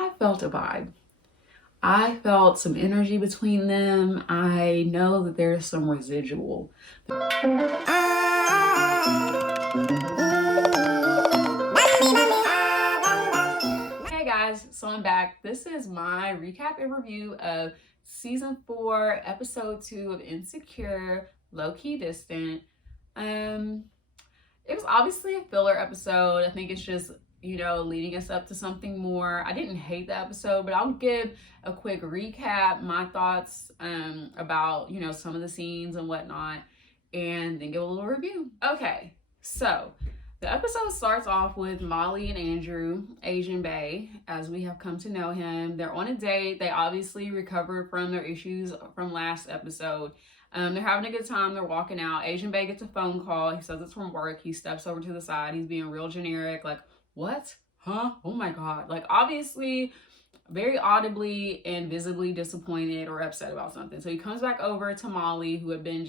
I felt a vibe. I felt some energy between them. I know that there's some residual. Hey guys, so I'm back. This is my recap and review of season 4, episode 2 of Insecure, Low-Key Distant. It was obviously a filler episode. I think it's just, leading us up to something more. I didn't hate the episode, but I'll give a quick recap, my thoughts about, some of the scenes and whatnot, and then give a little review. Okay, so the episode starts off with Molly and Andrew, Asian Bae, as we have come to know him. They're on a date. They obviously recovered from their issues from last episode. They're having a good time. They're walking out. Asian Bae gets a phone call. He says it's from work. He steps over to the side. He's being real generic. Like, what? Huh? Oh my God. Like, obviously, very audibly and visibly disappointed or upset about something. So he comes back over to Molly, who had been,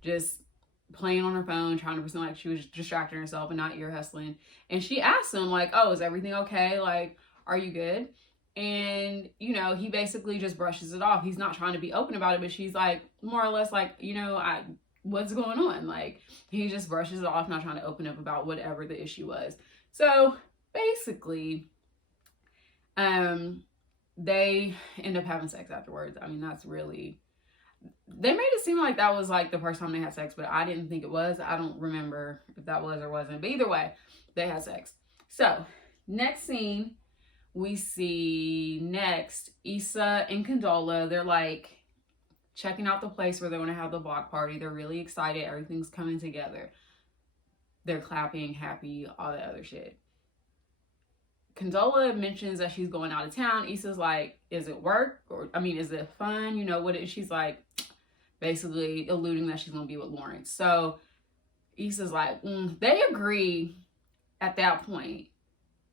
just playing on her phone, trying to pretend like she was distracting herself and not ear hustling. And she asks him, like, oh, is everything okay? Like, are you good? And, he basically just brushes it off. He's not trying to be open about it, but she's like, more or less like, what's going on? Like, he just brushes it off, not trying to open up about whatever the issue was. So basically, they end up having sex afterwards. I mean, that's really, they made it seem like that was like the first time they had sex, but I didn't think it was. I don't remember if that was or wasn't, but either way, they had sex. So next scene, we see Issa and Condola. They're like checking out the place where they're going to have the block party. They're really excited. Everything's coming together. They're clapping, happy, all that other shit. Condola mentions that she's going out of town. Issa's like, is it work? Is it fun? She's like, basically alluding that she's going to be with Lawrence. So Issa's like, they agree at that point.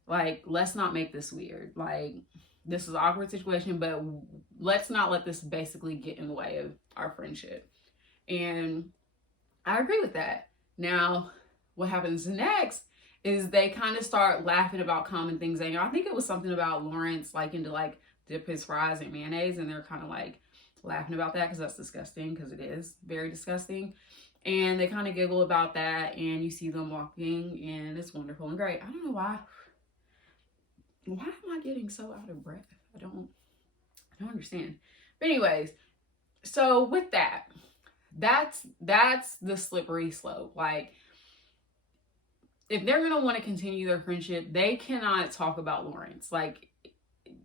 Like, let's not make this weird. Like, this is an awkward situation, but let's not let this basically get in the way of our friendship. And I agree with that. Now, what happens next is they kind of start laughing about common things they know. I think it was something about Lawrence liking to like dip his fries in mayonnaise, and they're kind of like laughing about that because that's disgusting, because it is very disgusting. And they kind of giggle about that, and you see them walking, and it's wonderful and great. I don't know why. Why am I getting so out of breath? I don't understand. But anyways, so with that's the slippery slope. Like, if they're going to want to continue their friendship, they cannot talk about Lawrence. Like,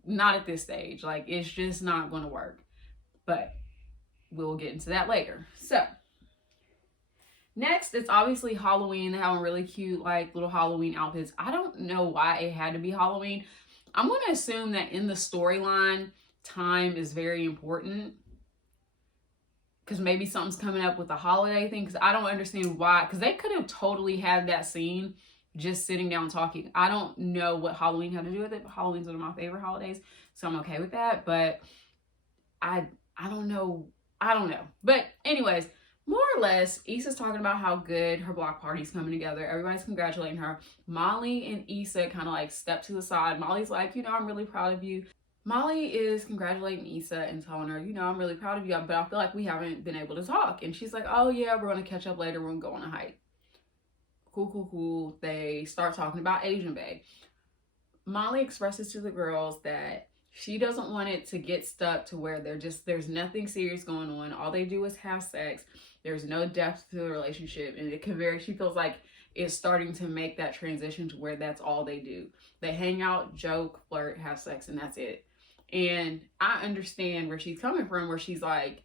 not at this stage. Like, it's just not going to work. But we'll get into that later. So, next, it's obviously Halloween. They're having really cute, like, little Halloween outfits. I don't know why it had to be Halloween. I'm going to assume that in the storyline, time is very important. Because maybe something's coming up with the holiday thing. Because I don't understand why. Because they could have totally had that scene just sitting down talking. I don't know what Halloween had to do with it. But Halloween's one of my favorite holidays. So I'm okay with that. But I don't know. But anyways, more or less, Issa's talking about how good her block party's coming together. Everybody's congratulating her. Molly and Issa kind of like step to the side. Molly's like, I'm really proud of you. Molly is congratulating Issa and telling her, I'm really proud of you, but I feel like we haven't been able to talk. And she's like, oh yeah, we're going to catch up later. We're going to go on a hike. Cool. They start talking about Asian Bae. Molly expresses to the girls that she doesn't want it to get stuck to where there's nothing serious going on. All they do is have sex. There's no depth to the relationship. And she feels like it's starting to make that transition to where that's all they do. They hang out, joke, flirt, have sex, and that's it. And I understand where she's coming from, where she's like,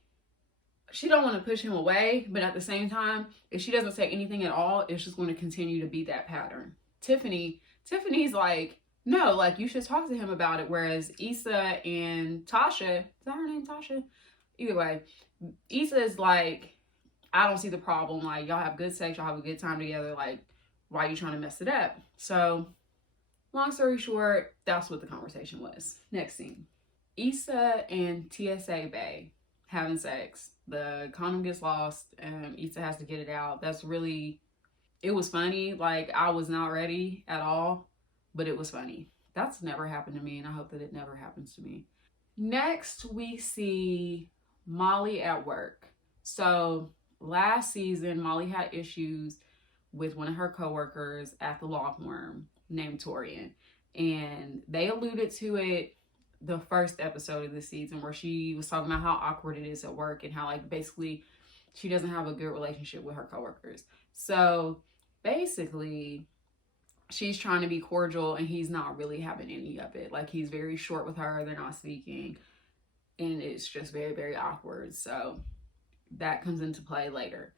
she don't want to push him away, but at the same time, if she doesn't say anything at all, it's just going to continue to be that pattern. Tiffany's like, no, like, you should talk to him about it. Whereas Issa and Tasha, is that her name, Tasha? Either way, Issa is like, I don't see the problem. Like, y'all have good sex, y'all have a good time together. Like, why are you trying to mess it up? So, long story short, that's what the conversation was. Next scene. Issa and TSA Bae having sex. The condom gets lost and Issa has to get it out. It was funny. Like, I was not ready at all, but it was funny. That's never happened to me, and I hope that it never happens to me. Next, we see Molly at work. So last season, Molly had issues with one of her coworkers at the law firm named Torian. And they alluded to it the first episode of the season, where she was talking about how awkward it is at work and how, like, basically she doesn't have a good relationship with her coworkers. So basically, she's trying to be cordial and he's not really having any of it. Like, he's very short with her, they're not speaking, and it's just very, very awkward. So that comes into play later.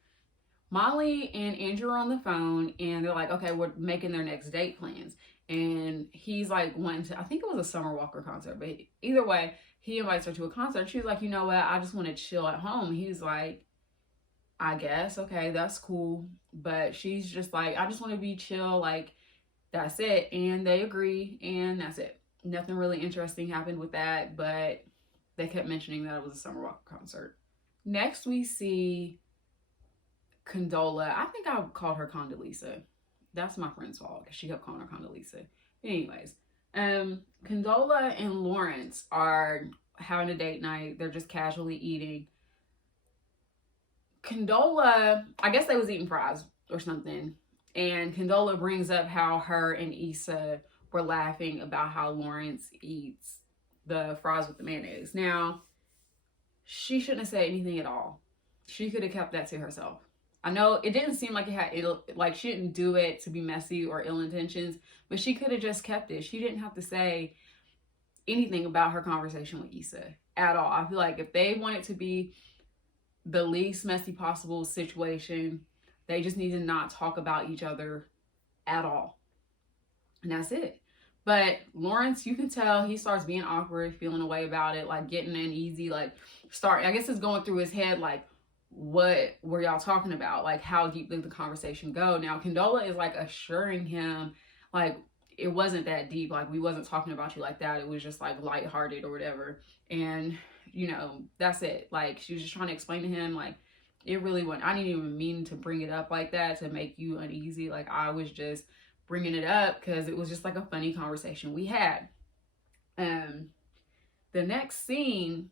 Molly and Andrew are on the phone and they're like, okay, we're making their next date plans. And he's like wanting to, I think it was a Summer Walker concert, but either way, he invites her to a concert. She's like, you know what, I just want to chill at home. He's like, I guess, okay, that's cool. But she's just like, I just want to be chill, like, that's it. And they agree, and that's it. Nothing really interesting happened with that, but they kept mentioning that it was a Summer Walker concert. Next, we see Condola. I think I called her Condoleezza. That's my friend's fault because she kept calling her Condoleezza. Anyways, Condola and Lawrence are having a date night. They're just casually eating. Condola, I guess they was eating fries or something, and Condola brings up how her and Issa were laughing about how Lawrence eats the fries with the mayonnaise. Now, she shouldn't have said anything at all. She could have kept that to herself. I know it didn't seem like it had like she didn't do it to be messy or ill intentions, but she could have just kept it. She didn't have to say anything about her conversation with Issa at all. I feel like if they want it to be the least messy possible situation, they just need to not talk about each other at all. And that's it. But Lawrence, you can tell he starts being awkward, feeling a way about it, like getting uneasy, like I guess it's going through his head, like, what were y'all talking about? Like, how deep did the conversation go? Now, Condola is like assuring him, like, it wasn't that deep. Like, we wasn't talking about you like that. It was just like lighthearted or whatever. And, you know, that's it. Like, she was just trying to explain to him, like, it really wasn't, I didn't even mean to bring it up like that to make you uneasy. Like, I was just bringing it up because it was just like a funny conversation we had. The next scene,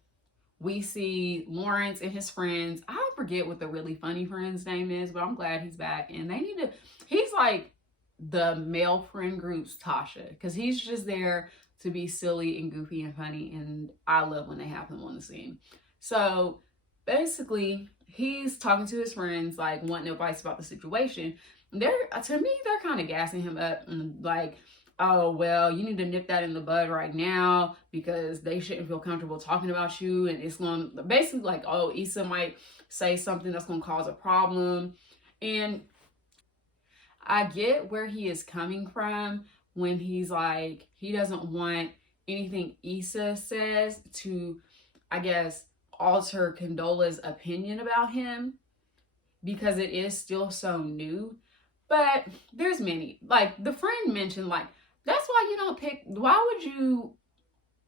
we see Lawrence and his friends. I forget what the really funny friend's name is, but I'm glad he's back. And they need to, he's like the male friend group's Tasha, because he's just there to be silly and goofy and funny. And I love when they have him on the scene. So basically, he's talking to his friends, like wanting advice about the situation. To me, they're kind of gassing him up and like, oh, well, you need to nip that in the bud right now because they shouldn't feel comfortable talking about you. And it's going to basically like, oh, Issa might say something that's going to cause a problem. And I get where he is coming from when he's like, he doesn't want anything Issa says to, I guess, alter Condola's opinion about him because it is still so new. But there's many, like the friend mentioned, like, that's why you don't pick, why would you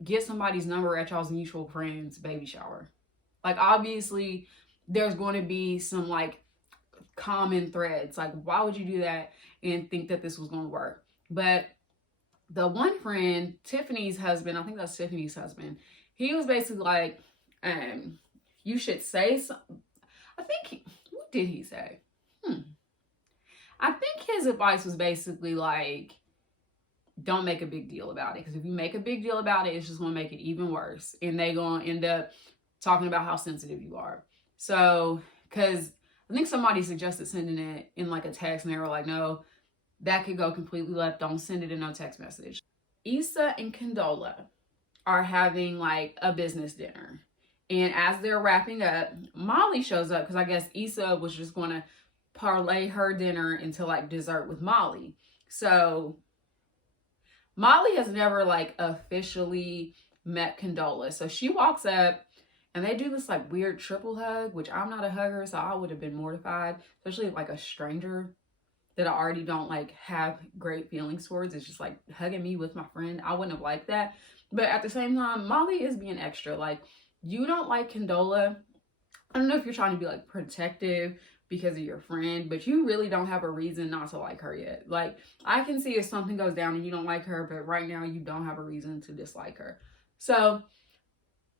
get somebody's number at y'all's mutual friend's baby shower? Like, obviously, there's going to be some, like, common threads. Like, why would you do that and think that this was going to work? But the one friend, Tiffany's husband, I think that's Tiffany's husband, he was basically like, you should say something. I think, what did he say? I think his advice was basically like, don't make a big deal about it. Because if you make a big deal about it, it's just going to make it even worse. And they going to end up talking about how sensitive you are. So, because I think somebody suggested sending it in like a text and they were like, no, that could go completely left. Don't send it in no text message. Issa and Condola are having like a business dinner. And as they're wrapping up, Molly shows up because I guess Issa was just going to parlay her dinner into like dessert with Molly. So Molly has never like officially met Condola. So she walks up and they do this like weird triple hug, which I'm not a hugger, so I would have been mortified, especially like a stranger that I already don't like have great feelings towards. It's just like hugging me with my friend. I wouldn't have liked that. But at the same time, Molly is being extra. Like, you don't like Condola. I don't know if you're trying to be like protective, because of your friend, but you really don't have a reason not to like her yet. Like, I can see if something goes down and you don't like her, but right now you don't have a reason to dislike her. So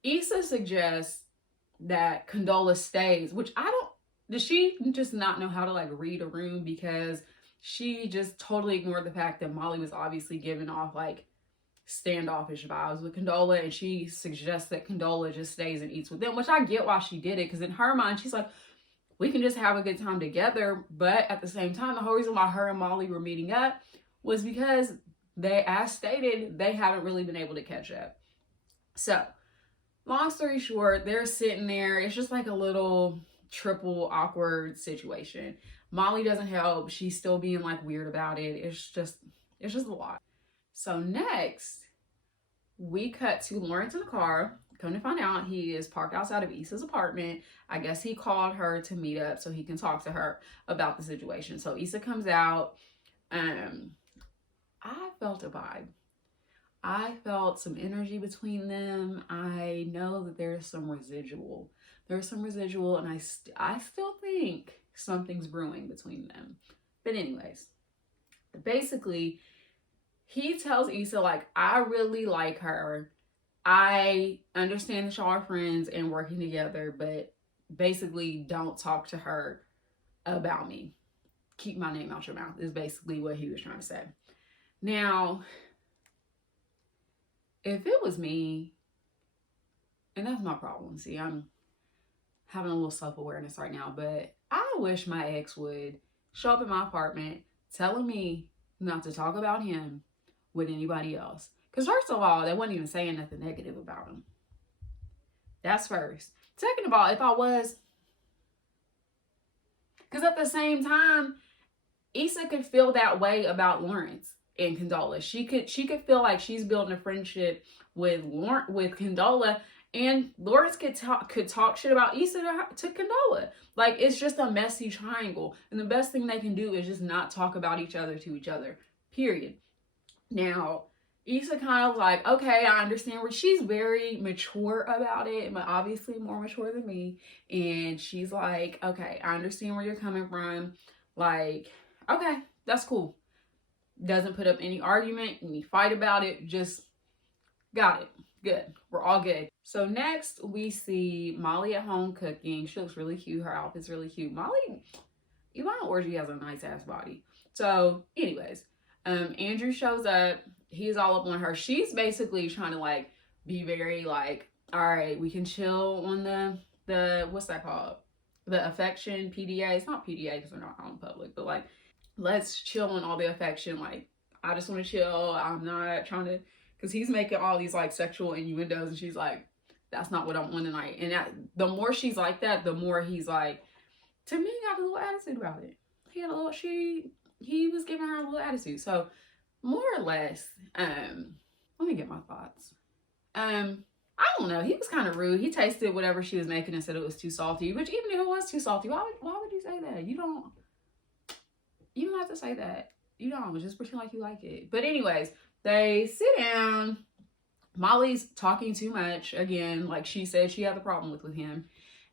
Issa suggests that Condola stays, which I don't, does she just not know how to like read a room? Because she just totally ignored the fact that Molly was obviously giving off like standoffish vibes with Condola, and she suggests that Condola just stays and eats with them, which I get why she did it, because in her mind she's like, we can just have a good time together. But at the same time, the whole reason why her and Molly were meeting up was because they, as stated, they haven't really been able to catch up. So long story short, they're sitting there. It's just like a little triple awkward situation. Molly doesn't help. She's still being like weird about it. It's just a lot. So next, we cut to Lawrence in the car. Come to find out, he is parked outside of Issa's apartment. I guess he called her to meet up so he can talk to her about the situation. So Issa comes out. I felt a vibe. I felt some energy between them. I know that there's some residual. There's some residual, and I still think something's brewing between them. But anyways, basically, he tells Issa, like, I really like her. I understand that y'all are friends and working together, but basically don't talk to her about me. Keep my name out your mouth is basically what he was trying to say. Now, if it was me, and that's my problem. See, I'm having a little self-awareness right now, but I wish my ex would show up in my apartment telling me not to talk about him with anybody else. Because first of all, they wasn't even saying nothing negative about him. That's first. Second of all, if I was, because at the same time, Issa could feel that way about Lawrence and Condola. She could feel like she's building a friendship with Condola, and Lawrence could talk shit about Issa to Condola. Like, it's just a messy triangle, and the best thing they can do is just not talk about each other to each other. Period. Now, Issa kind of like, okay, I understand where she's very mature about it, but obviously more mature than me. And she's like, okay, I understand where you're coming from. Like, okay, that's cool. Doesn't put up any argument, any fight about it. Just got it. Good. We're all good. So next we see Molly at home cooking. She looks really cute. Her outfit's really cute. Molly, Ivana Orji has a nice ass body. So anyways, Andrew shows up. He's all up on her. She's basically trying to like be very like, all right, we can chill on the what's that called? The affection PDA. It's not PDA because we're not out in public, but like, let's chill on all the affection. Like, I just want to chill. I'm not trying to, because he's making all these like sexual innuendos, and she's like, that's not what I want tonight. And the more she's like that, the more he's like, to me, got a little attitude about it. He had a little, he was giving her a little attitude. So more or less, let me get my thoughts. I don't know. He was kind of rude. He tasted whatever she was making and said it was too salty. Which even if it was too salty, why would you say that? You don't have to say that. You don't. Just pretend like you like it. But anyways, they sit down. Molly's talking too much again, like she said she had a problem with him.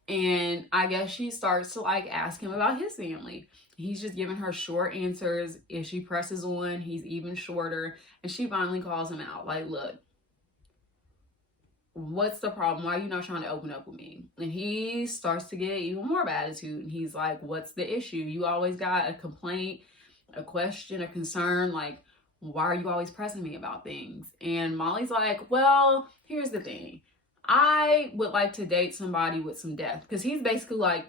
And I guess she starts to like ask him about his family. He's just giving her short answers. If she presses on, he's even shorter. And she finally calls him out. Like, look, what's the problem? Why are you not trying to open up with me? And he starts to get even more of an attitude. And he's like, what's the issue? You always got a complaint, a question, a concern. Like, why are you always pressing me about things? And Molly's like, well, here's the thing. I would like to date somebody with some depth. Because he's basically like,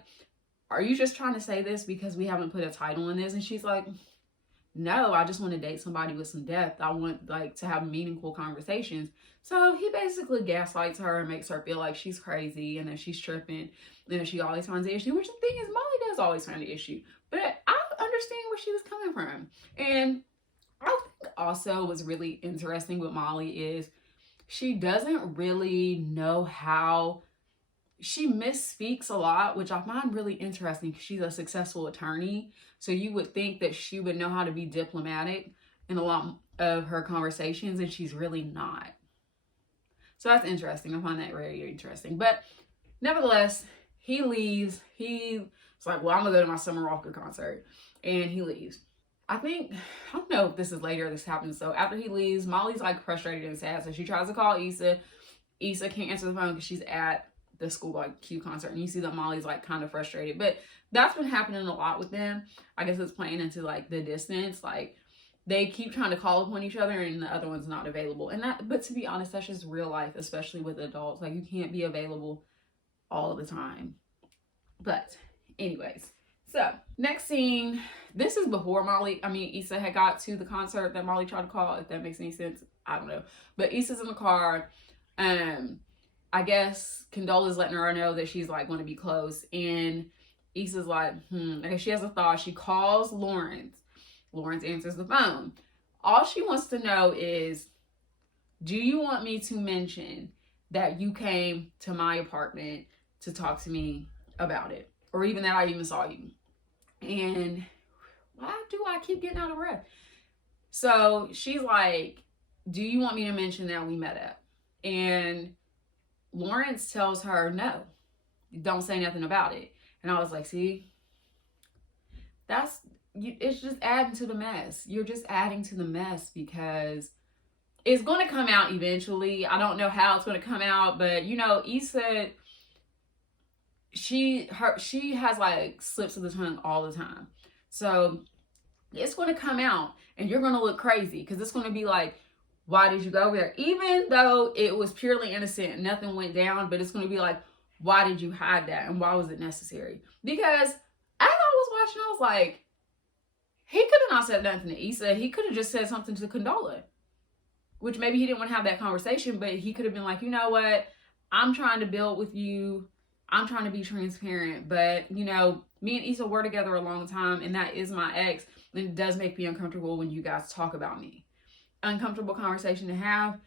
are you just trying to say this because we haven't put a title in this? And she's like, no, I just want to date somebody with some depth. I want like to have meaningful conversations. So he basically gaslights her and makes her feel like she's crazy and that she's tripping and that she always finds the issue. Which the thing is, Molly does always find the issue. But I understand where she was coming from. And I think also what's really interesting with Molly is she doesn't really know how, she misspeaks a lot, which I find really interesting because she's a successful attorney. So you would think that she would know how to be diplomatic in a lot of her conversations, and she's really not. So that's interesting. I find that very interesting. But nevertheless, he leaves. He It's like, well, I'm gonna go to my Summer Walker concert. And he leaves. I don't know if this is later this happens. So after he leaves, Molly's like frustrated and sad. So she tries to call Issa. Issa can't answer the phone because she's at the school like Q concert. And you see that Molly's like kind of frustrated. But that's been happening a lot with them. I guess it's playing into like the distance. Like they keep trying to call upon each other and the other one's not available. And but to be honest, that's just real life, especially with adults. Like you can't be available all the time. But anyways, so next scene, this is before Issa had got to the concert that Molly tried to call, if that makes any sense. I don't know. But Issa's in the car. I guess Condola's letting her know that she's like going to be close. And Issa's like, I guess she has a thought. She calls Lawrence. Lawrence answers the phone. All she wants to know is, do you want me to mention that you came to my apartment to talk to me about it? Or even that I even saw you? And why do I keep getting out of breath? So she's like, do you want me to mention that we met up? And Lawrence tells her, no, don't say nothing about it. And I was like, see, it's just adding to the mess. You're just adding to the mess because it's going to come out eventually. I don't know how it's going to come out, but you know, Issa, she has like slips of the tongue all the time. So it's going to come out and you're going to look crazy because it's going to be like, why did you go there? Even though it was purely innocent and nothing went down, but it's going to be like, why did you hide that? And why was it necessary? Because as I was watching, I was like, he could have not said nothing to Issa. He could have just said something to Condola, which maybe he didn't want to have that conversation, but he could have been like, you know what? I'm trying to build with you. I'm trying to be transparent, but you know, me and Issa were together a long time and that is my ex. And it does make me uncomfortable when you guys talk about me. Uncomfortable conversation to have,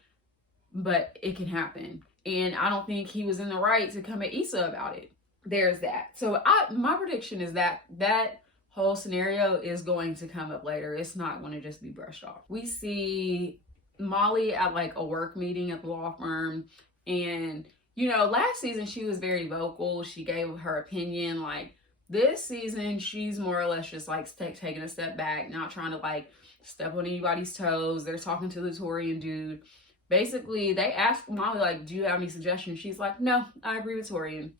but it can happen. And I don't think he was in the right to come at Issa about it. There's that. So my prediction is that that whole scenario is going to come up later. It's not going to just be brushed off. We see Molly at like a work meeting at the law firm, and you know, last season she was very vocal. She gave her opinion. Like this season, she's more or less just like taking a step back, not trying to like step on anybody's toes. They're talking to the Torian dude. Basically, they asked Molly, like, do you have any suggestions? She's like, no, I agree with Torian.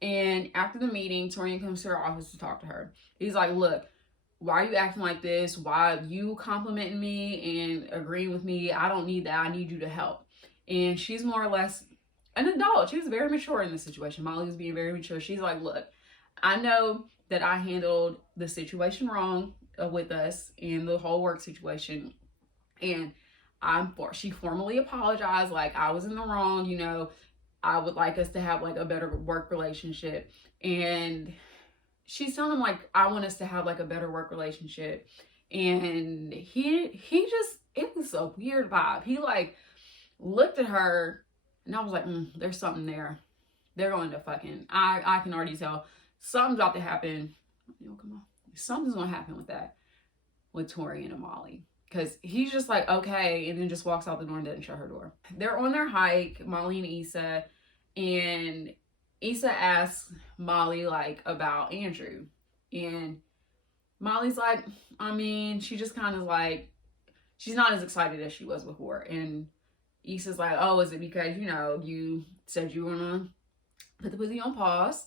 And after the meeting, Torian comes to her office to talk to her. He's like, look, why are you acting like this? Why are you complimenting me and agreeing with me? I don't need that. I need you to help. And she's more or less an adult. She was very mature in this situation. Molly was being very mature. She's like, look, I know that I handled the situation wrong with us and the whole work situation. And she formally apologized, like I was in the wrong, you know, I would like us to have like a better work relationship. And she's telling him like, I want us to have like a better work relationship. And he just, it was a weird vibe. He like looked at her and I was like, there's something there. They're going to fucking, I can already tell something's about to happen. You know, come on. Something's going to happen with that, with Torian and Molly. Because he's just like, okay, and then just walks out the door and doesn't shut her door. They're on their hike, Molly and Issa, and Issa asks Molly, like, about Andrew. And Molly's like, I mean, she just kind of like, she's not as excited as she was before. And Issa's like, oh, is it because, you know, you said you were going to put the pussy on pause?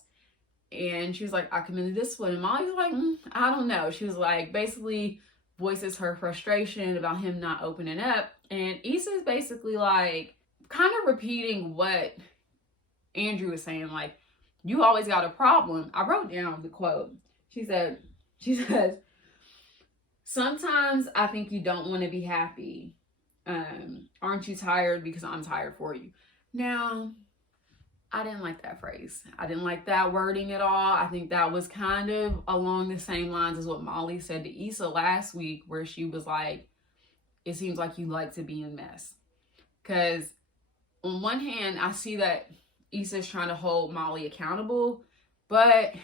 And she was like, I commended discipline. And Molly's like, I don't know. She was like, basically voices her frustration about him not opening up. And Issa's basically like kind of repeating what Andrew was saying, like, you always got a problem. I wrote down the quote. She says, sometimes I think you don't want to be happy. Aren't you tired? Because I'm tired for you. Now, I didn't like that phrase. I didn't like that wording at all. I think that was kind of along the same lines as what Molly said to Issa last week, where she was like, it seems like you like to be in mess. Because on one hand, I see that Issa's trying to hold Molly accountable, but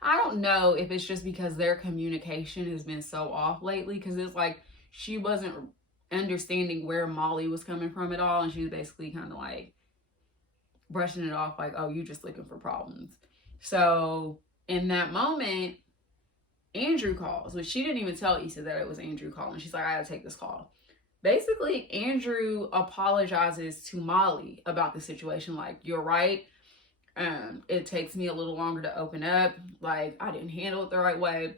I don't know if it's just because their communication has been so off lately, because it's like she wasn't understanding where Molly was coming from at all, and she was basically kind of like brushing it off like, oh, you just looking for problems. So in that moment, Andrew calls, which she didn't even tell Issa that it was Andrew calling. She's like, I gotta take this call. Basically, Andrew apologizes to Molly about the situation. Like, you're right. It takes me a little longer to open up. Like, I didn't handle it the right way.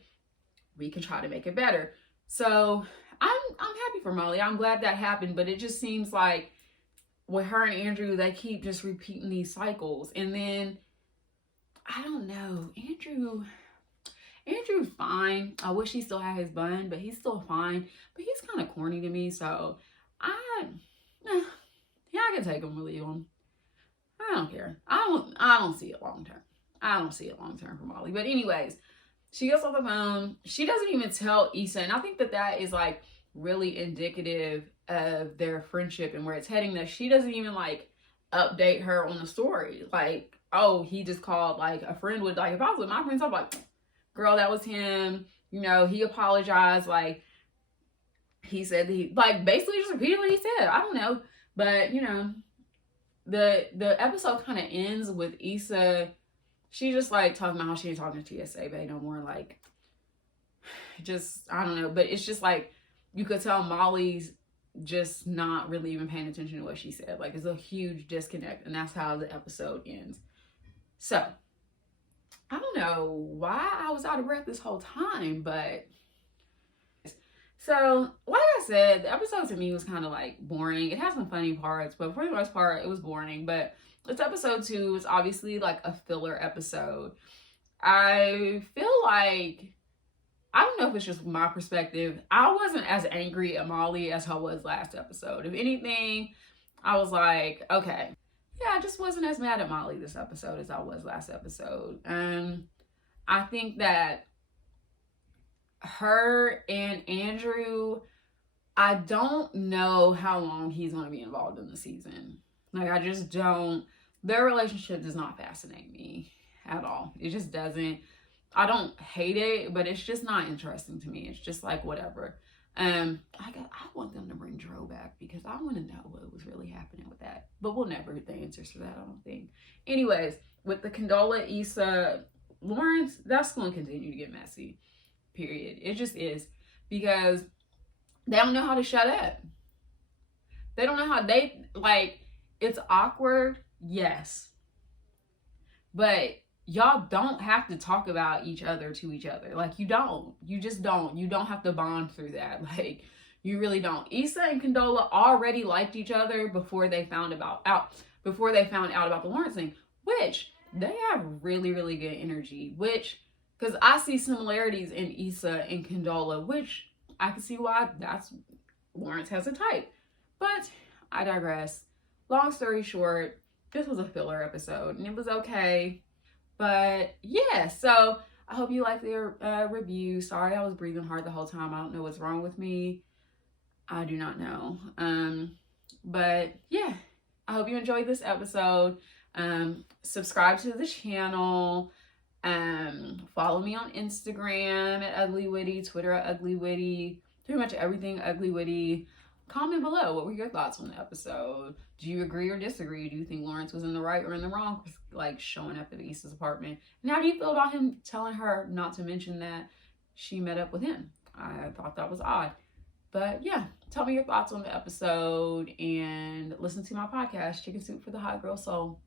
We can try to make it better. So I'm happy for Molly. I'm glad that happened, but it just seems like with her and Andrew, they keep just repeating these cycles. And then I don't know, Andrew's fine. I wish he still had his bun, but he's still fine. But he's kind of corny to me, so yeah, I can take him or leave him. I don't care. I don't see it long term. I don't see it long term for Molly. But anyways, she gets off the phone. She doesn't even tell Issa, and I think that is like really indicative of their friendship and where it's heading. That she doesn't even like update her on the story. Like, oh, he just called. Like, a friend would, like, if I was with my friends, I'm like, girl, that was him. You know, he apologized. Like, he said he, like, basically just repeated what he said. I don't know, but you know, the episode kind of ends with Issa. She just like talking about how she ain't talking to TSA Bay no more. Like, just, I don't know, but it's just like you could tell Molly's just not really even paying attention to what she said. Like, it's a huge disconnect, and that's how the episode ends. So I don't know why I was out of breath this whole time, but so like I said, the episode to me was kind of like boring. It had some funny parts, but for the most part, it was boring. But it's episode 2. It's obviously like a filler episode. I feel like, I don't know if it's just my perspective, I wasn't as angry at Molly as I was last episode. If anything, I was like, okay. Yeah, I just wasn't as mad at Molly this episode as I was last episode. I think that her and Andrew, I don't know how long he's going to be involved in the season. Like, I just don't, their relationship does not fascinate me at all. It just doesn't. I don't hate it, but it's just not interesting to me. It's just like, whatever. I want them to bring Dro back because I want to know what was really happening with that. But we'll never get the answers for that, I don't think. Anyways, with the Condola, Issa, Lawrence, that's going to continue to get messy. Period. It just is. Because they don't know how to shut up. They don't know how they, like, it's awkward, yes. But y'all don't have to talk about each other to each other. Like, you don't. You just don't. You don't have to bond through that. Like, you really don't. Issa and Condola already liked each other before they found out about the Lawrence thing, which they have really, really good energy, which, because I see similarities in Issa and Condola, which I can see why Lawrence has a type. But I digress. Long story short, this was a filler episode and it was okay. But yeah, so I hope you liked the review. Sorry I was breathing hard the whole time. I don't know what's wrong with me. I do not know. But yeah, I hope you enjoyed this episode. Subscribe to the channel. Follow me on Instagram at Ugly Witty, Twitter at Ugly Witty, pretty much everything Ugly Witty. Comment below, what were your thoughts on the episode? Do you agree or disagree? Do you think Lawrence was in the right or in the wrong for, like, showing up at Issa's apartment? And how do you feel about him telling her not to mention that she met up with him? I thought that was odd. But yeah, tell me your thoughts on the episode and listen to my podcast, Chicken Soup for the Hot Girl Soul.